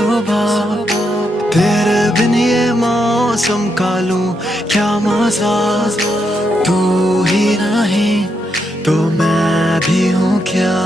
सुबह, तेरे बिन ये मौसम का लूं क्या मजा। तू ही नहीं तो मैं भी हूँ क्या।